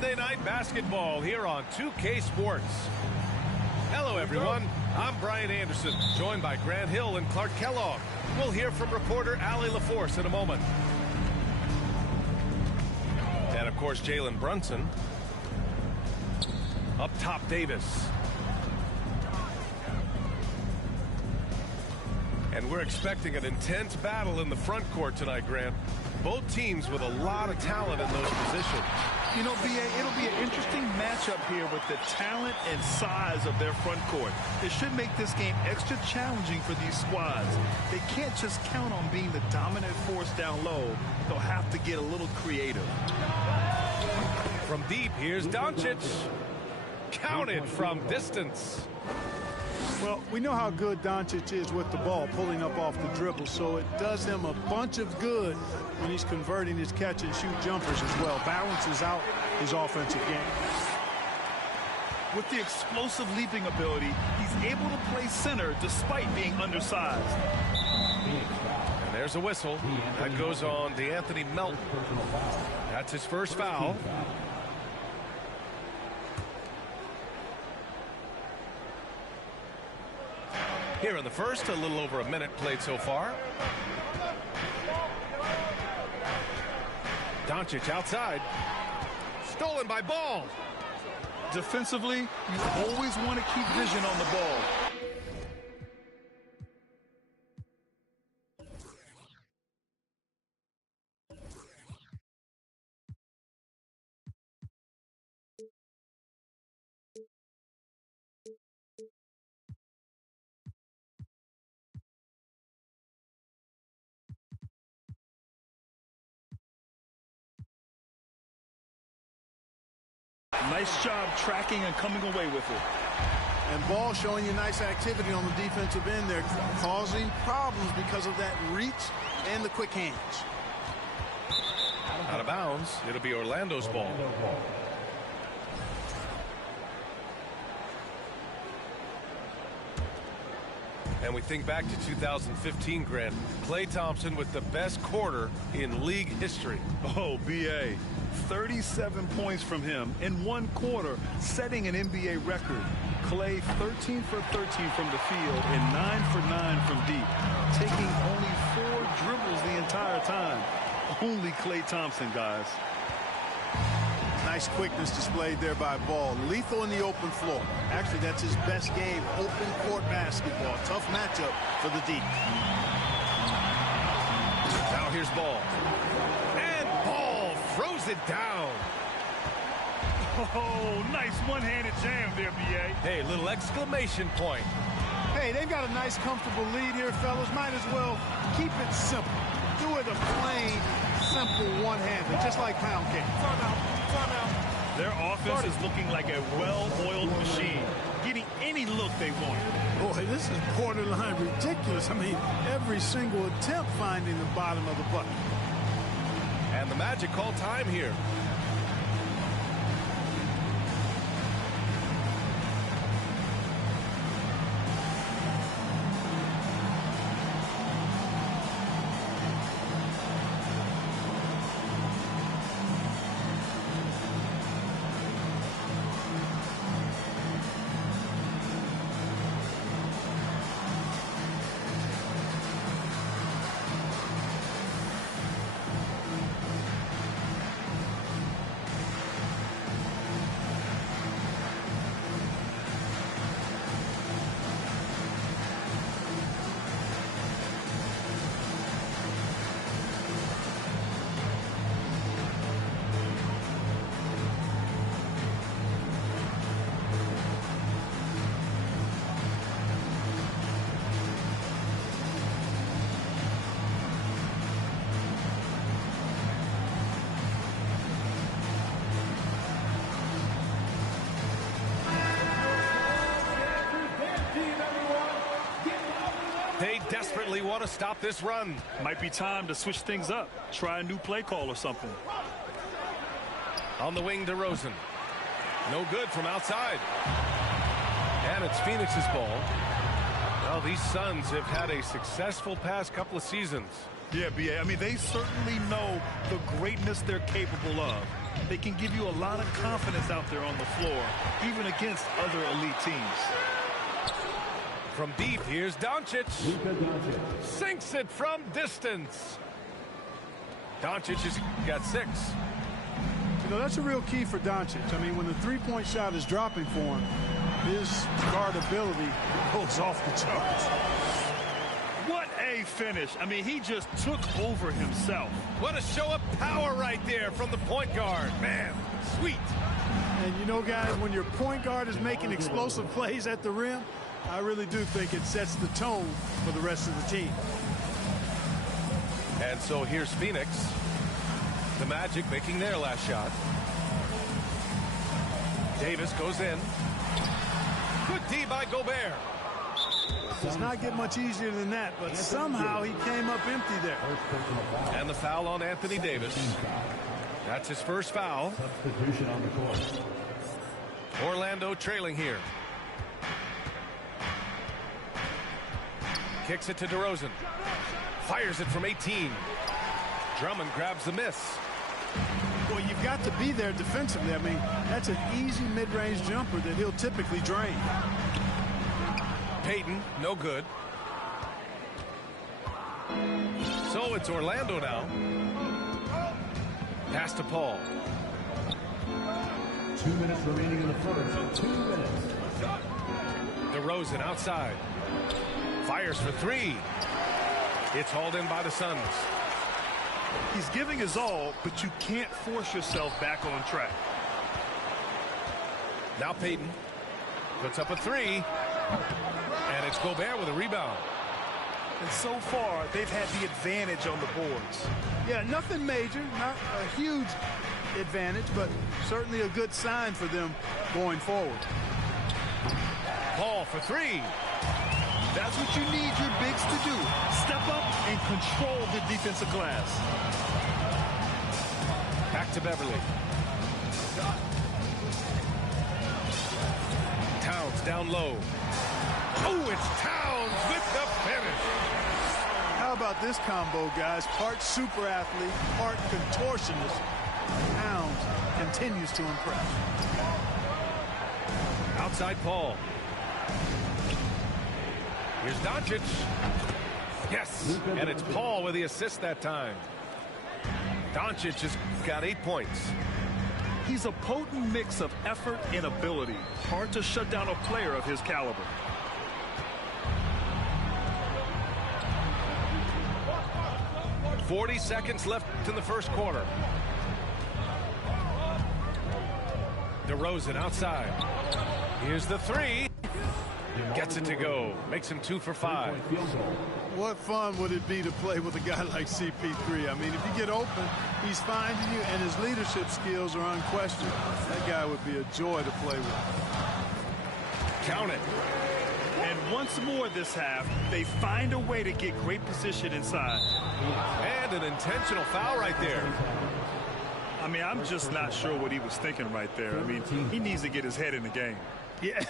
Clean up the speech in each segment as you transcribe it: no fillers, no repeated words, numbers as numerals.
Monday Night Basketball here on 2K Sports. Hello, everyone. I'm Brian Anderson, joined by Grant Hill and Clark Kellogg. We'll hear from reporter Allie LaForce in a moment. And, of course, Jalen Brunson. Up top, Davis. And we're expecting an intense battle in the front court tonight, Grant. Both teams with a lot of talent in those positions. You know, B.A., it'll be an interesting matchup here with the talent and size of their front court. It should make this game extra challenging for these squads. They can't just count on being the dominant force down low. They'll have to get a little creative. From deep, here's Doncic. Counted from distance. Well, we know how good Doncic is with the ball, pulling up off the dribble, so it does him a bunch of good when he's converting his catch-and-shoot jumpers as well. Balances out his offensive game. With the explosive leaping ability, he's able to play center despite being undersized. And there's a whistle. That goes on D'Anthony Melton. That's his first foul. Here in the first, a little over a minute played so far. Doncic outside. Stolen by Ball. Defensively, you always want to keep vision on the ball. Nice job tracking and coming away with it. And Ball showing you nice activity on the defensive end there, causing problems because of that reach and the quick hands. Out of bounds. It'll be Orlando's ball. And we think back to 2015, Grant. Klay Thompson with the best quarter in league history. Oh, B.A., 37 points from him in one quarter, setting an NBA record. Klay 13 for 13 from the field and 9 for 9 from deep, taking only 4 dribbles the entire time. Only Klay Thompson, guys. Nice quickness displayed there by Ball. Lethal in the open floor. Actually, that's his best game, open court basketball. Tough matchup for the D. Now here's Ball. And Ball throws it down. Oh, nice one-handed jam there, B.A. Hey, little exclamation point. Hey, they've got a nice, comfortable lead here, fellas. Might as well keep it simple. Do it a plain, simple one-handed, just like pound cake. Their offense is looking like a well-oiled machine, getting any look they want. Boy, this is borderline ridiculous. I mean, every single attempt finding the bottom of the bucket. And the Magic call time here. They desperately want to stop this run. Might be time to switch things up. Try a new play call or something. On the wing, DeRozan. No good from outside. And it's Phoenix's ball. Well, these Suns have had a successful past couple of seasons. Yeah, B.A. I mean, they certainly know the greatness they're capable of. They can give you a lot of confidence out there on the floor, even against other elite teams. From deep, here's Doncic. Sinks it from distance. Doncic has got 6. You know, that's a real key for Doncic. I mean, when the three-point shot is dropping for him, his guardability goes off the charts. What a finish. I mean, he just took over himself. What a show of power right there from the point guard. Man, sweet. And you know, guys, when your point guard is making explosive plays at the rim, I really do think it sets the tone for the rest of the team. And so here's Phoenix. The Magic making their last shot. Davis goes in. Good D by Gobert. Does not get much easier than that, but somehow he came up empty there. And the foul on Anthony Davis. That's his first foul. Substitution on the court. Orlando trailing here. Kicks it to DeRozan. Fires it from 18. Drummond grabs the miss. Well, you've got to be there defensively. I mean, that's an easy mid-range jumper that he'll typically drain. Payton, no good. So it's Orlando now. Pass to Paul. 2 minutes remaining in the first. 2 minutes. DeRozan outside. Fires for 3. It's hauled in by the Suns. He's giving his all, but you can't force yourself back on track. Now Payton puts up a 3. And it's Gobert with a rebound. And so far, they've had the advantage on the boards. Yeah, nothing major, not a huge advantage, but certainly a good sign for them going forward. Paul for 3. That's what you need your bigs to do. Step up and control the defensive glass. Back to Beverly. Towns down low. Oh, it's Towns with the finish. How about this combo, guys? Part super athlete, part contortionist. Towns continues to impress. Outside Paul. Here's Doncic. Yes, and it's Paul with the assist that time. Doncic has got 8 points. He's a potent mix of effort and ability. Hard to shut down a player of his caliber. .40 seconds left in the first quarter. DeRozan outside. Here's the 3. Gets it to go. Makes him 2 for 5. What fun would it be to play with a guy like CP3? I mean, if you get open, he's finding you, and his leadership skills are unquestioned. That guy would be a joy to play with. Count it. And once more this half, they find a way to get great position inside. And an intentional foul right there. I mean, I'm just not sure what he was thinking right there. I mean, he needs to get his head in the game. Yeah,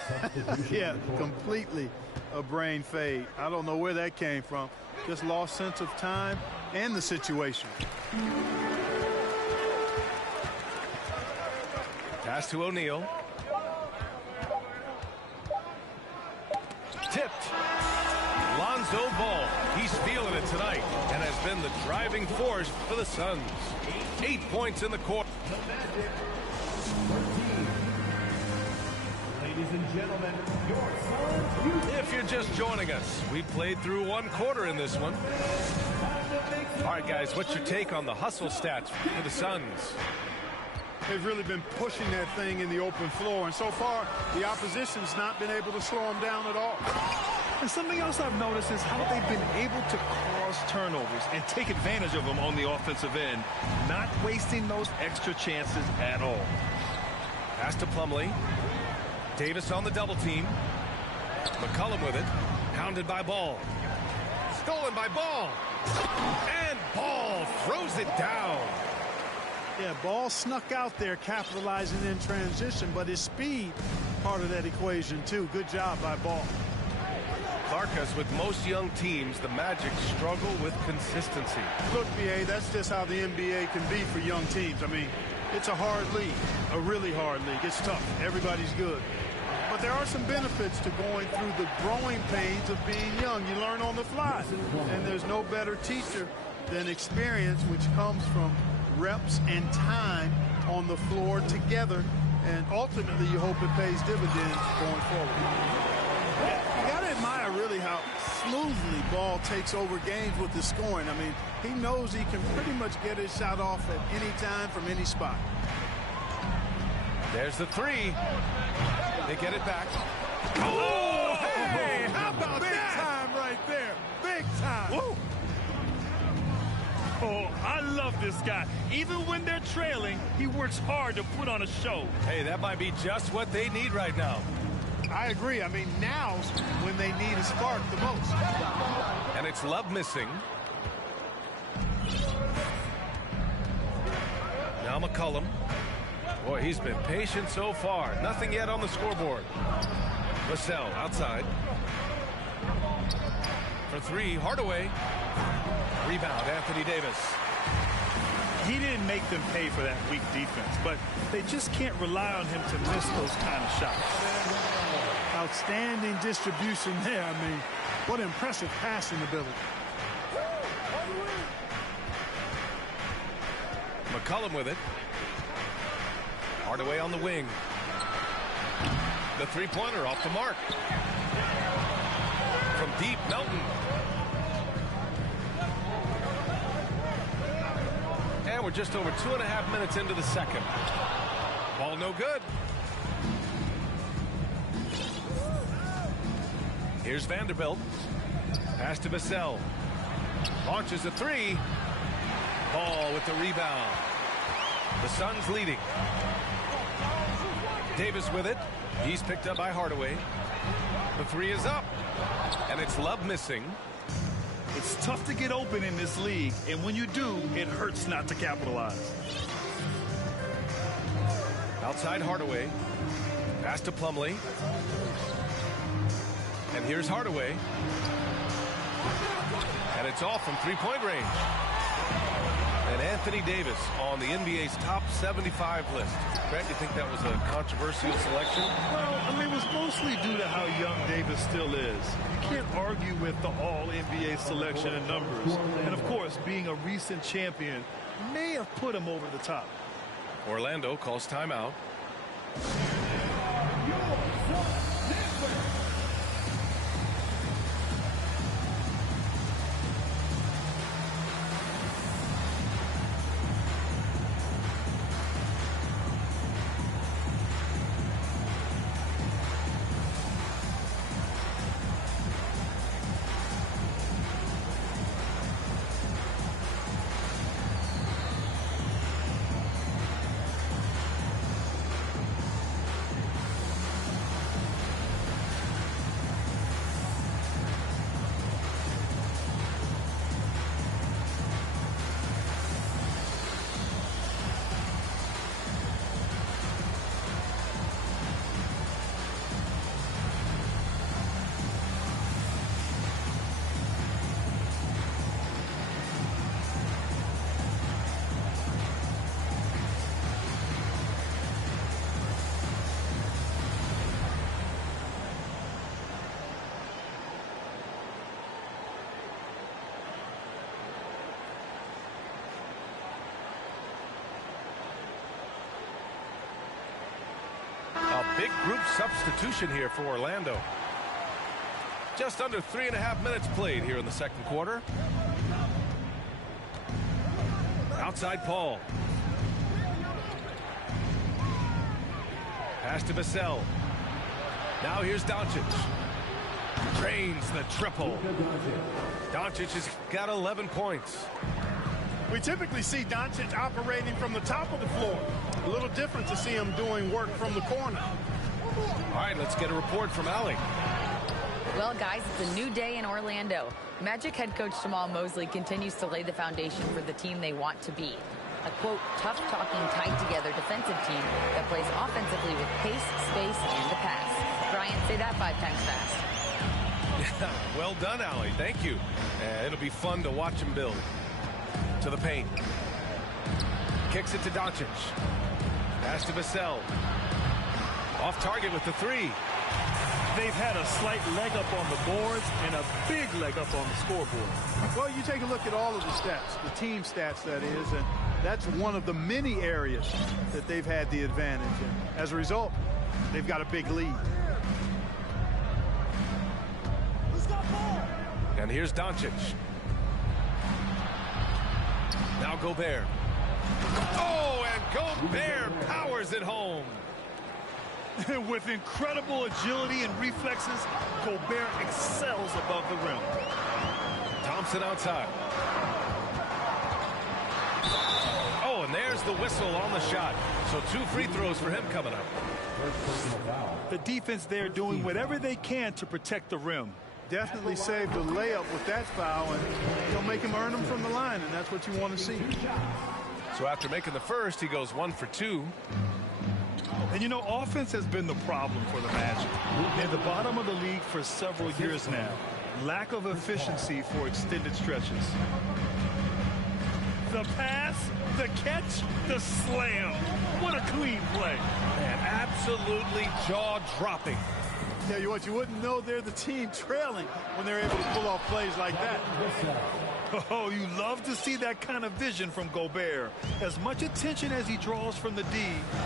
yeah, completely a brain fade. I don't know where that came from. Just lost sense of time and the situation. Pass to O'Neal. Tipped. Lonzo Ball. He's feeling it tonight and has been the driving force for the Suns. 8 points in the quarter. Ladies and gentlemen, your Suns. If you're just joining us, we played through 1 quarter in this one. All right, guys, what's your take on the hustle stats for the Suns? They've really been pushing that thing in the open floor, and so far, the opposition's not been able to slow them down at all. And something else I've noticed is how they've been able to cause turnovers and take advantage of them on the offensive end, not wasting those extra chances at all. Pass to Plumlee. Davis on the double team. McCollum with it. Hounded by Ball. Stolen by Ball. And Ball throws it down. Yeah, Ball snuck out there capitalizing in transition, but his speed part of that equation too. Good job by Ball. Clark, as with most young teams, the Magic struggle with consistency. Look, BA, that's just how the NBA can be for young teams. I mean, it's a hard league, a really hard league. It's tough. Everybody's good. But there are some benefits to going through the growing pains of being young. You learn on the fly. And there's no better teacher than experience, which comes from reps and time on the floor together. And ultimately, you hope it pays dividends going forward. You got to admire really how smoothly Ball takes over games with the scoring. I mean, he knows he can pretty much get his shot off at any time from any spot. There's the three. They get it back. Oh, hey, how about Big that? time right there. Big time. Whoa. Oh, I love this guy. Even when they're trailing, he works hard to put on a show. Hey, that might be just what they need right now. I agree. I mean, now's when they need a spark the most. And it's Love missing. Now McCollum. Boy, he's been patient so far. Nothing yet on the scoreboard. Vassell outside. For three, Hardaway. Rebound, Anthony Davis. He didn't make them pay for that weak defense, but they just can't rely on him to miss those kind of shots. Outstanding distribution there. I mean, what impressive passing ability. McCollum with it. Hardaway on the wing. The three-pointer off the mark. From deep, Melton. And we're just over 2.5 minutes into the second. Ball no good. Here's Vanderbilt. Pass to Vassell. Launches a three. Ball with the rebound. The Suns leading. Davis with it. He's picked up by Hardaway. The three is up. And it's Love missing. It's tough to get open in this league, and when you do, it hurts not to capitalize. Outside Hardaway. Pass to Plumlee. And here's Hardaway. And it's off from three-point range. And Anthony Davis on the NBA's top 75 list. Grant, you think that was a controversial selection? Well, I mean, it was mostly due to how young Davis still is. You can't argue with the all-NBA selection and numbers. And, of course, being a recent champion may have put him over the top. Orlando calls timeout. A big group substitution here for Orlando. Just under 3.5 minutes played here in the second quarter. Outside Paul. Pass to Vassell. Now here's Doncic. Drains the triple. Doncic has got 11 points. We typically see Doncic operating from the top of the floor. A little different to see him doing work from the corner. All right, let's get a report from Allie. Well, guys, it's a new day in Orlando. Magic head coach Jamal Mosley continues to lay the foundation for the team they want to be. A, quote, tough-talking, tied-together defensive team that plays offensively with pace, space, and the pass. Brian, say that 5 times fast. Well done, Allie. Thank you. It'll be fun to watch him build. To the paint. Kicks it to Doncic. Pass to Vassell. Off target with the 3. They've had a slight leg up on the boards and a big leg up on the scoreboard. Well, you take a look at all of the stats, the team stats, that is, and that's one of the many areas that they've had the advantage. And as a result, they've got a big lead. And here's Doncic. Now Gobert. Oh, and Gobert powers it home. With incredible agility and reflexes, Gobert excels above the rim. Thompson outside. Oh, and there's the whistle on the shot. So 2 free throws for him coming up. The defense there doing whatever they can to protect the rim. Definitely saved a layup with that foul, and he'll make him earn them from the line, and that's what you want to see. So after making the first, he goes 1 for 2. And, you know, offense has been the problem for the Magic. They're at the bottom of the league for several years now. Lack of efficiency for extended stretches. The pass, the catch, the slam. What a clean play. And absolutely jaw-dropping. Tell you what, you wouldn't know they're the team trailing when they're able to pull off plays like that. Oh, you love to see that kind of vision from Gobert. As much attention as he draws from the D,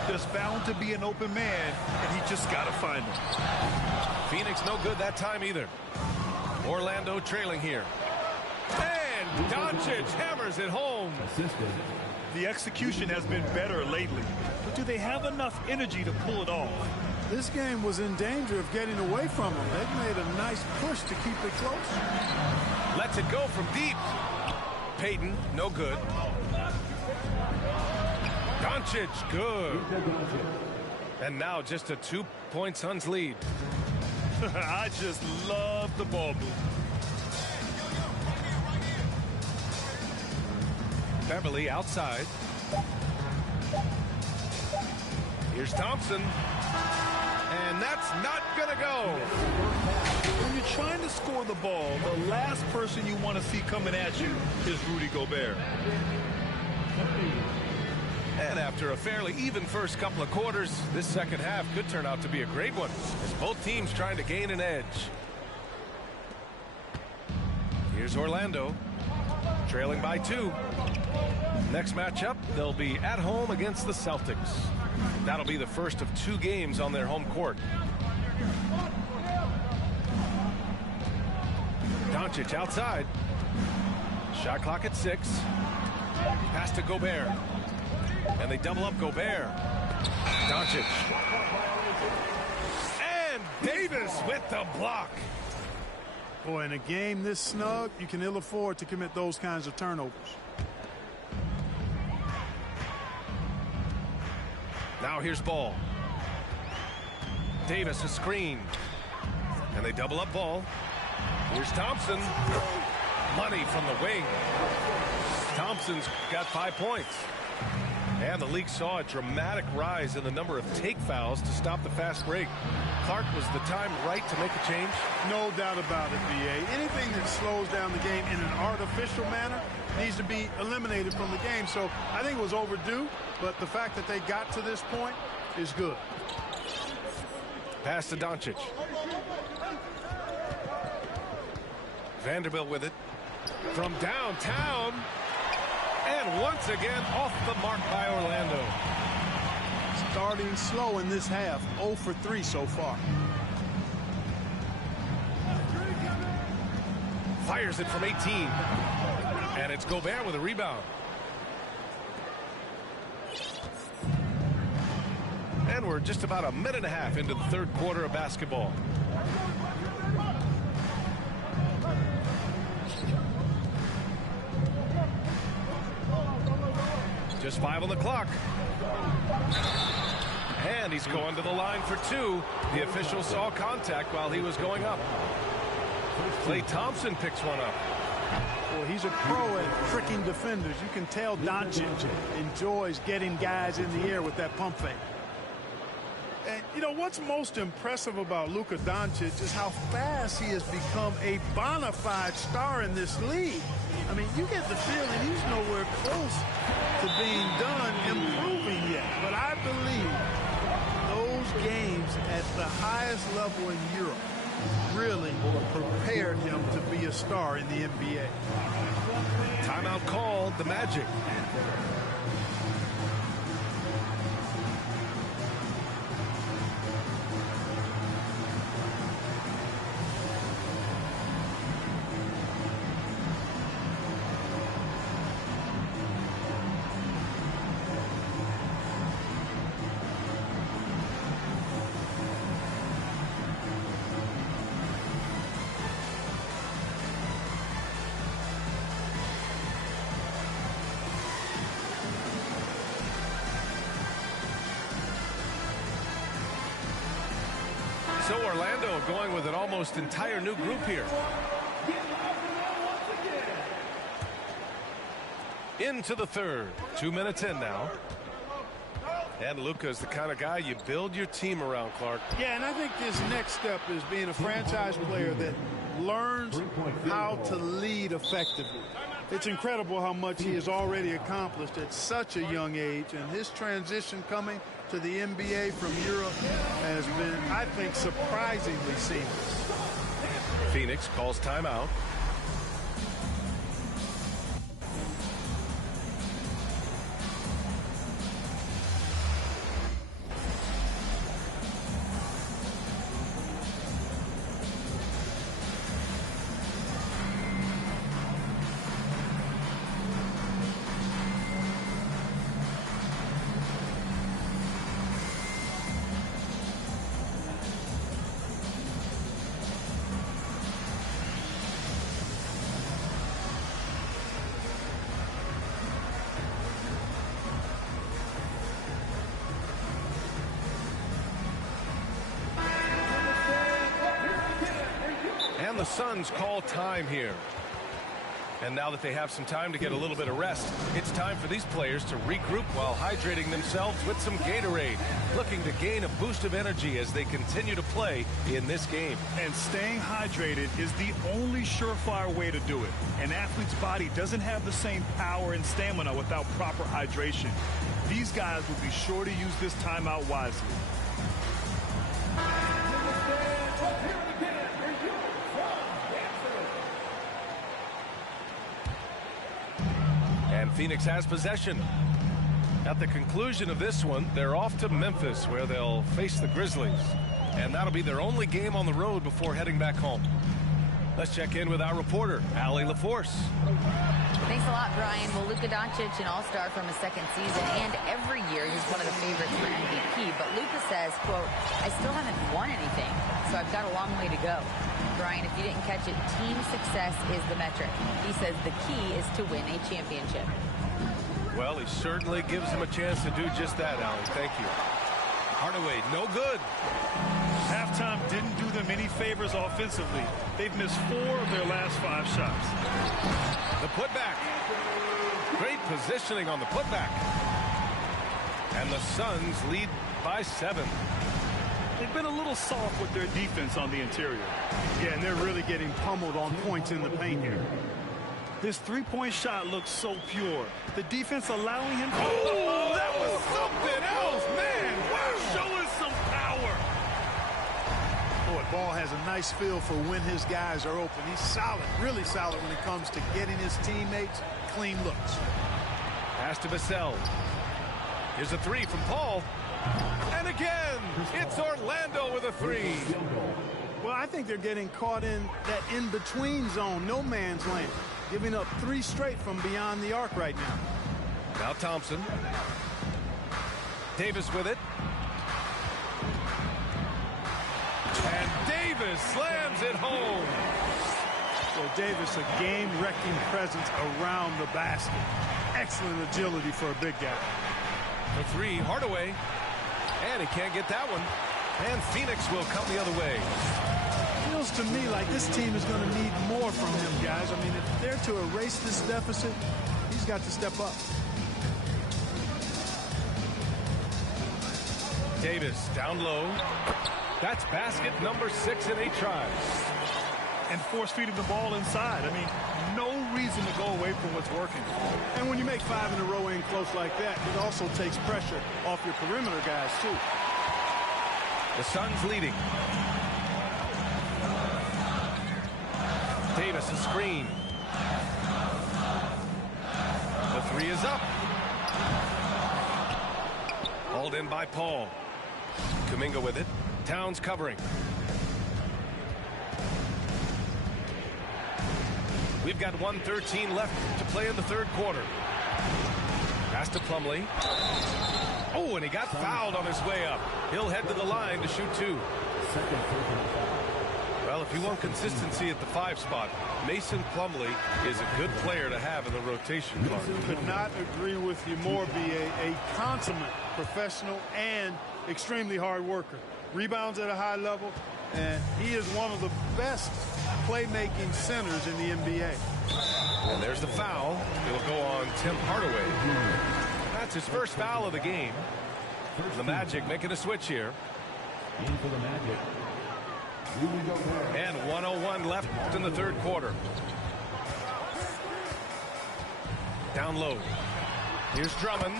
there's bound to be an open man, and he just got to find him. Phoenix no good that time either. Orlando trailing here. And Doncic hammers it home. The execution has been better lately, but do they have enough energy to pull it off? This game was in danger of getting away from them. They've made a nice push to keep it close. Lets it go from deep. Payton, no good. Doncic, good. And now just a 2-point Suns lead. I just love the ball move. Beverly outside. Here's Thompson. And that's not going to go. When you're trying to score the ball, the last person you want to see coming at you is Rudy Gobert. And after a fairly even first couple of quarters, this second half could turn out to be a great one, as both teams trying to gain an edge. Here's Orlando, trailing by 2. Next matchup, they'll be at home against the Celtics. That'll be the first of 2 games on their home court. Doncic outside. Shot clock at 6. Pass to Gobert. And they double up Gobert. Doncic. And Davis with the block. Boy, in a game this snug, you can ill afford to commit those kinds of turnovers. Now here's Ball. Davis a screen. And they double up Ball. Here's Thompson. Money from the wing. Thompson's got 5 points. And the league saw a dramatic rise in the number of take fouls to stop the fast break. Clark, was the time right to make a change? No doubt about it, B.A. Anything that slows down the game in an artificial manner needs to be eliminated from the game. So I think it was overdue, but the fact that they got to this point is good. Pass to Doncic. Vanderbilt with it. From downtown. And once again, off the mark by Orlando. Starting slow in this half, 0 for 3 so far. Fires it from 18. And it's Gobert with a rebound. And we're just about a minute and a half into the third quarter of basketball. Just 5 on the clock. And he's going to the line for 2. The official saw contact while he was going up. Klay Thompson picks one up. Well, he's a pro at tricking defenders. You can tell Doncic enjoys getting guys in the air with that pump fake. And, you know, what's most impressive about Luka Doncic is how fast he has become a bona fide star in this league. I mean, you get the feeling he's nowhere close to being done improving yet. But I believe those games at the highest level in Europe really prepared him to be a star in the NBA. Timeout called, the Magic. So Orlando going with an almost entire new group here. Into the third. 2 minutes in now. And Luka's the kind of guy you build your team around, Clark. Yeah, and I think his next step is being a franchise player that learns how to lead effectively. It's incredible how much he has already accomplished at such a young age, and his transition coming to the NBA from Europe has been, I think, surprisingly seamless. Phoenix calls timeout. The Suns call time here. And now that they have some time to get a little bit of rest, it's time for these players to regroup while hydrating themselves with some Gatorade, looking to gain a boost of energy as they continue to play in this game. And staying hydrated is the only surefire way to do it. An athlete's body doesn't have the same power and stamina without proper hydration. These guys will be sure to use this timeout wisely. And Phoenix has possession. At the conclusion of this one, they're off to Memphis, where they'll face the Grizzlies. And that'll be their only game on the road before heading back home. Let's check in with our reporter, Allie LaForce. Thanks a lot, Brian. Well, Luka Doncic, an all-star from his second season, and every year he's one of the favorites for MVP. But Luka says, quote, I still haven't won anything, so I've got a long way to go. Brian, if you didn't catch it, team success is the metric. He says the key is to win a championship. Well, he certainly gives him a chance to do just that, Allie. Thank you. Hardaway, no good. Halftime didn't do them any favors offensively. They've missed 4 of their last 5 shots. The putback. Great positioning on the putback. And the Suns lead by 7. They've been a little soft with their defense on the interior. Yeah, and they're really getting pummeled on points in the paint here. This three-point shot looks so pure. The defense allowing him to... Oh, that was something else, man. Wow, showing some power. Boy, Ball has a nice feel for when his guys are open. He's solid, really solid when it comes to getting his teammates clean looks. Pass to Vassell. Here's a 3 from Paul. And again, it's Orlando with a 3. Well, I think they're getting caught in that in-between zone, no man's land, giving up 3 straight from beyond the arc right now. Now Thompson. Davis with it. And Davis slams it home. So Davis, a game-wrecking presence around the basket. Excellent agility for a big guy. The 3, Hardaway. And he can't get that one. And Phoenix will come the other way. Feels to me like this team is going to need more from him, guys. I mean, if they're to erase this deficit, he's got to step up. Davis down low. That's basket number 6 in 8 tries. And force feeding the ball inside. I mean, no reason to go away from what's working. And when you make 5 in a row in close like that, it also takes pressure off your perimeter guys, too. The Suns leading. Davis a screen. The 3 is up. Hauled in by Paul. Kuminga with it. Towns covering. We've got 1:13 left to play in the third quarter. Pass to Plumlee. Oh, and he got fouled on his way up. He'll head to the line to shoot 2. Well, if you want consistency at the 5 spot, Mason Plumlee is a good player to have in the rotation. Could not agree with you more, B.A. A consummate professional and extremely hard worker. Rebounds at a high level, and he is one of the best playmaking centers in the NBA. And there's the foul. It'll go on Tim Hardaway. That's his first foul of the game. The Magic making a switch here. In for the Magic. And 1:01 left in the third quarter. Down low. Here's Drummond.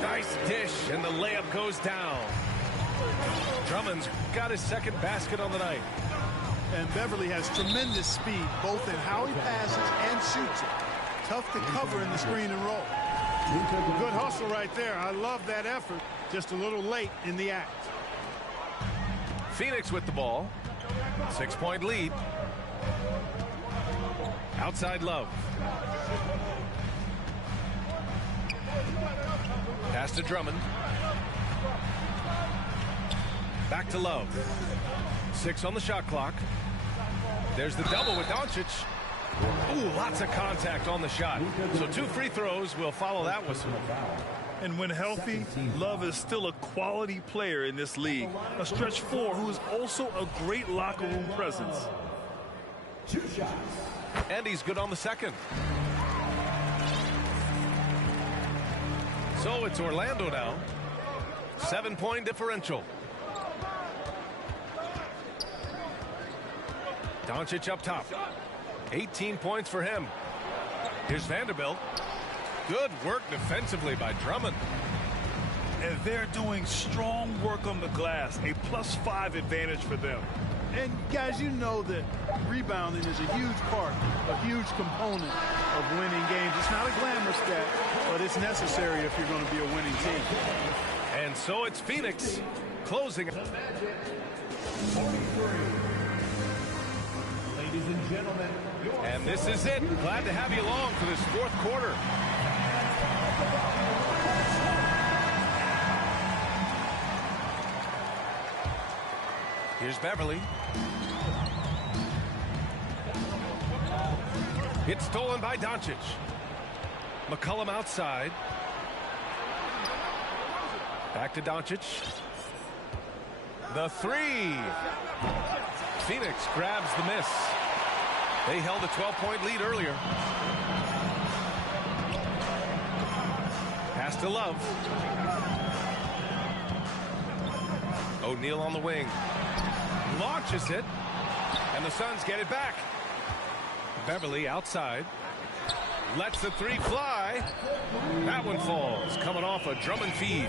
Nice dish, and the layup goes down. Drummond's got his second basket on the night. And Beverly has tremendous speed, both in how he passes and shoots it. Tough to cover in the screen and roll. Good hustle right there. I love that effort. Just a little late in the act. Phoenix with the ball. 6-point lead. Outside Love. Pass to Drummond. Back to Love. 6 on the shot clock. There's the double with Doncic. Ooh, lots of contact on the shot. So 2 free throws will follow that whistle. And when healthy, Love is still a quality player in this league. A stretch 4 who is also a great locker room presence. 2 shots. And he's good on the second. So it's Orlando now. 7-point differential. Doncic up top. 18 points for him. Here's Vanderbilt. Good work defensively by Drummond. And they're doing strong work on the glass. A +5 advantage for them. And guys, you know that rebounding is a huge part, a huge component of winning games. It's not a glamour stat, but it's necessary if you're going to be a winning team. And so it's Phoenix closing. Ladies and gentlemen, And this is it. Glad to have you along for this fourth quarter. Here's Beverly. It's stolen by Doncic. McCollum outside. Back to Doncic. The 3. Phoenix grabs the miss. They held a 12-point lead earlier. Pass to Love. O'Neal on the wing. Launches it. And the Suns get it back. Beverly outside. Lets the 3 fly. That one falls. Coming off a Drummond feed.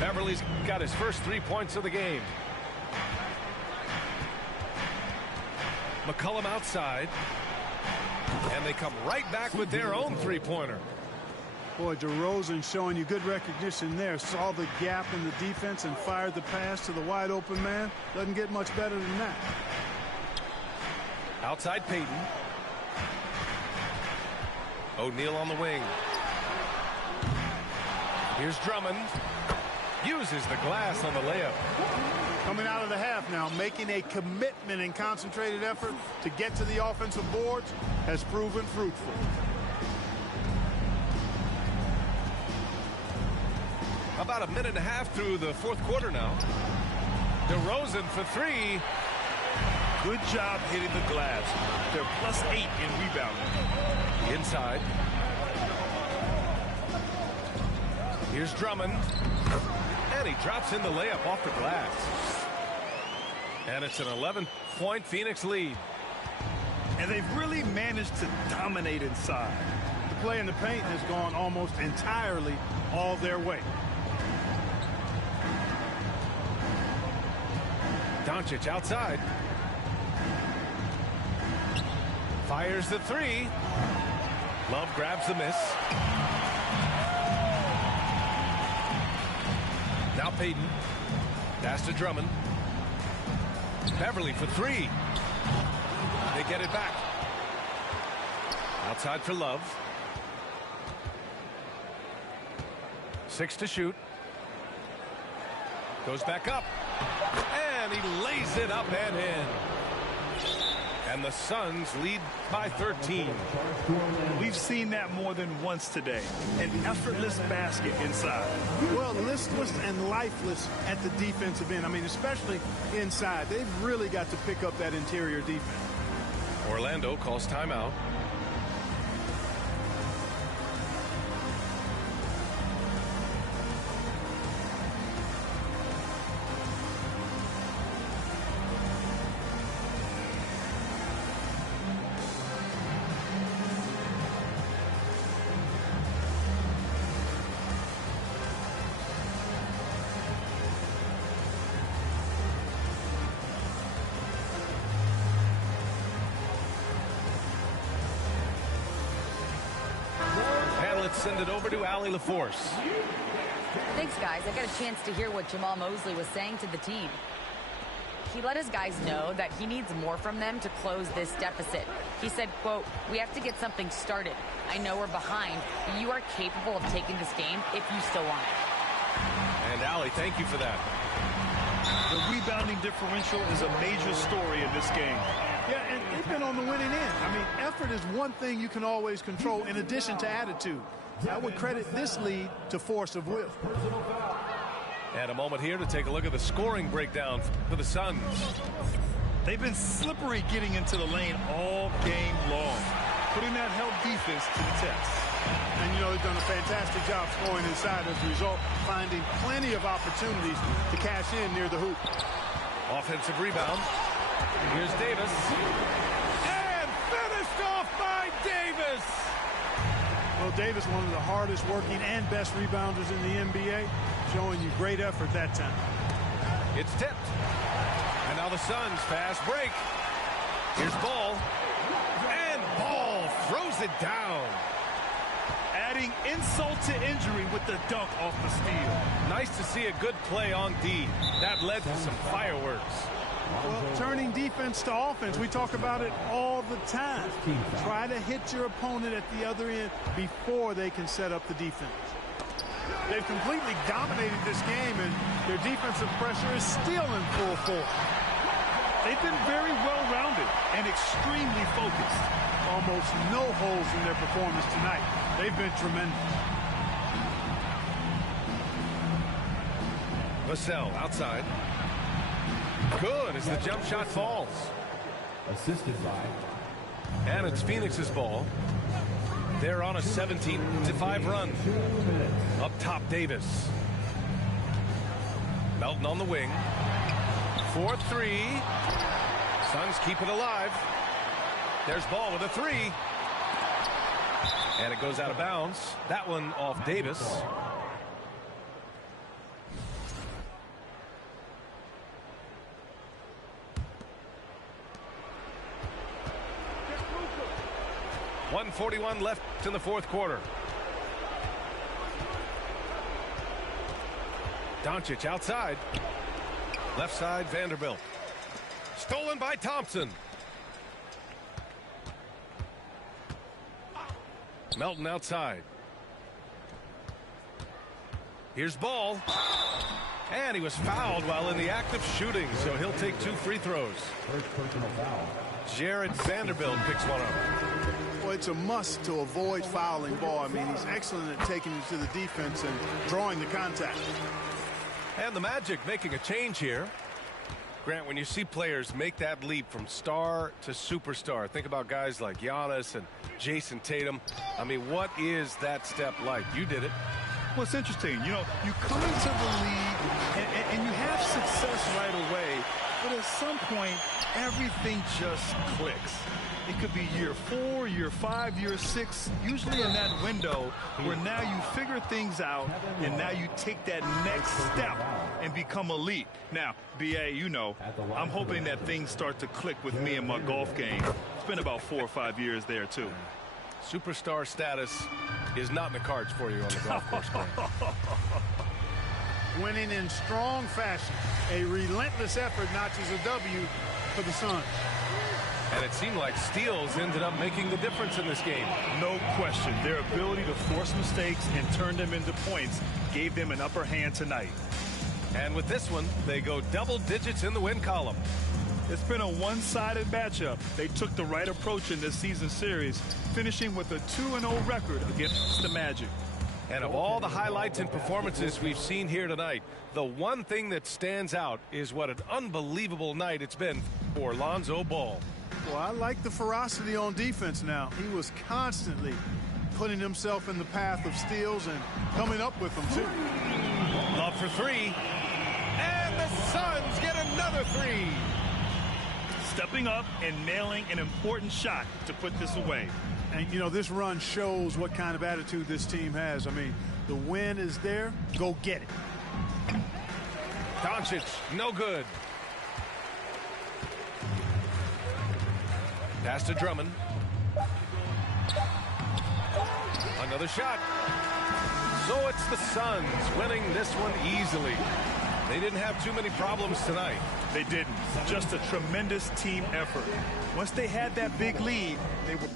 Beverly's got his first 3 points of the game. McCollum outside. And they come right back with their own 3-pointer. Boy, DeRozan showing you good recognition there. Saw the gap in the defense and fired the pass to the wide open man. Doesn't get much better than that. Outside Payton. O'Neal on the wing. Here's Drummond. Uses the glass on the layup. Coming out of the half now, making a commitment and concentrated effort to get to the offensive boards has proven fruitful. About a minute and a half through the fourth quarter now. DeRozan for 3. Good job hitting the glass. They're +8 in rebounding. Inside. Here's Drummond. And he drops in the layup off the glass. And it's an 11-point Phoenix lead. And they've really managed to dominate inside. The play in the paint has gone almost entirely all their way. Doncic outside. Fires the three. Love grabs the miss. Now Payton. Pass to Drummond. Beverly for three. They get it back. Outside for Love. 6 to shoot. Goes back up. And he lays it up and in. And the Suns lead by 13. We've seen that more than once today. An effortless basket inside. Well, listless and lifeless at the defensive end. I mean, especially inside. They've really got to pick up that interior defense. Orlando calls timeout. Send it over to Allie LaForce. Thanks, guys. I got a chance to hear what Jamahl Mosley was saying to the team. He let his guys know that he needs more from them to close this deficit. He said, quote, "We have to get something started. I know we're behind, but you are capable of taking this game if you still want it." And Allie, thank you for that. The rebounding differential is a major story in this game. Yeah, and they've been on the winning end. I mean, effort is one thing you can always control in addition to attitude. I would credit this lead to force of will. And a moment here to take a look at the scoring breakdown for the Suns. They've been slippery getting into the lane all game long, putting that help defense to the test. And, you know, they've done a fantastic job scoring inside as a result, finding plenty of opportunities to cash in near the hoop. Offensive rebound. Here's Davis. And finished off by Davis. Well, Davis, one of the hardest working and best rebounders in the NBA, showing you great effort that time. It's tipped. And now the Suns fast break. Here's Ball. And Ball throws it down. Adding insult to injury with the dunk off the steal. Nice to see a good play on D. That led to some fireworks. Well, turning defense to offense, we talk about it all the time. Try to hit your opponent at the other end before they can set up the defense. They've completely dominated this game, and their defensive pressure is still in full force. They've been very well-rounded and extremely focused. Almost no holes in their performance tonight. They've been tremendous. Vassell outside. Good as the jump shot falls. Assisted by. And it's Phoenix's ball. They're on a 17-5 run. Up top, Davis. Melton on the wing. 4-3. Suns keep it alive. There's Ball with a three. And it goes out of bounds. That one off Davis. .141 left in the fourth quarter. Doncic outside. Left side, Vanderbilt. Stolen by Thompson. Melton outside. Here's Ball. And he was fouled while in the act of shooting, so he'll take 2 free throws. First personal foul. Jared Vanderbilt picks one up. Well, it's a must to avoid fouling Ball. I mean, he's excellent at taking it to the defense and drawing the contact. And the Magic making a change here. Grant, when you see players make that leap from star to superstar, think about guys like Giannis and Jason Tatum. I mean, what is that step like? You did it. Well, it's interesting. You know, you come into the league and you have success right away, but at some point, everything just clicks. It could be year 4, year 5, year 6, usually in that window where now you figure things out and now you take that next step and become elite. Now, BA, you know, I'm hoping that things start to click with me in my golf game. It's been about 4 or 5 years there, too. Superstar status is not in the cards for you on the golf course. Winning in strong fashion. A relentless effort notches a W for the Suns. And it seemed like steals ended up making the difference in this game. No question. Their ability to force mistakes and turn them into points gave them an upper hand tonight. And with this one, they go double digits in the win column. It's been a one-sided matchup. They took the right approach in this season series, finishing with a 2-0 record against the Magic. And of all the highlights and performances we've seen here tonight, the one thing that stands out is what an unbelievable night it's been for Lonzo Ball. Well, I like the ferocity on defense now. He was constantly putting himself in the path of steals and coming up with them, too. Love for three. And the Suns get another three. Stepping up and nailing an important shot to put this away. And, you know, this run shows what kind of attitude this team has. I mean, the win is there. Go get it. Doncic, no good. Pass to Drummond. Another shot. So it's the Suns winning this one easily. They didn't have too many problems tonight. They didn't. Just a tremendous team effort. Once they had that big lead, they were...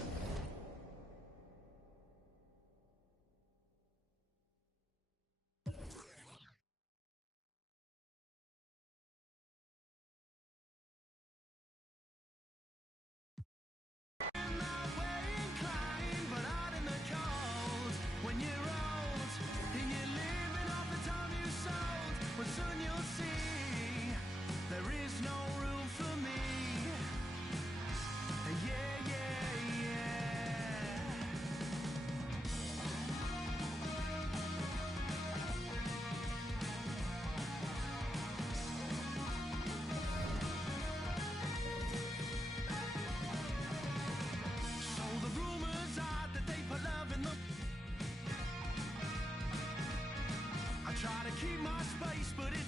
Try to keep my space, but it's